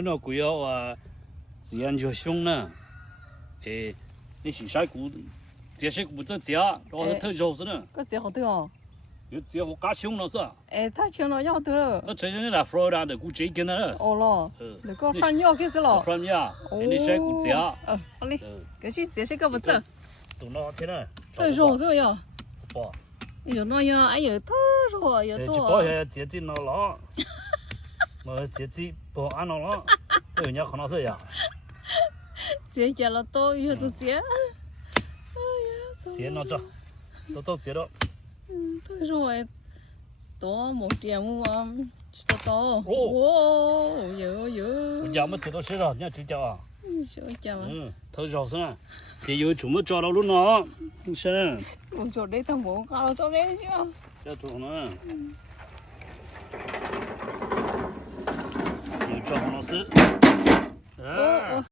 那贵要啊，这样就凶呢。哎，你洗晒骨，这些骨这夹，然后特肉是呢。个这好多哦。有这我嘎凶了是吧？哎，太轻了，要得。那这些那弗拉的骨这根了。哦咯，那个放尿开始了。放尿，你晒骨夹。好嘞，这些这些个不走。都那天呢。特肉是哟。不。哎呦那样，哎呦特肉有多。这包下接近了了。我接近不按了，人家看到是呀。接见了多，有都接。哎呀，接那着，都接了。特肉哎，多没点木啊，吃得到。哦，有。我家没接到谁了，人家就叫啊。小家嘛。特肉是呢，这有全部抓到路呢，是。我做这他没搞到做这些。要做呢。有抓好了是。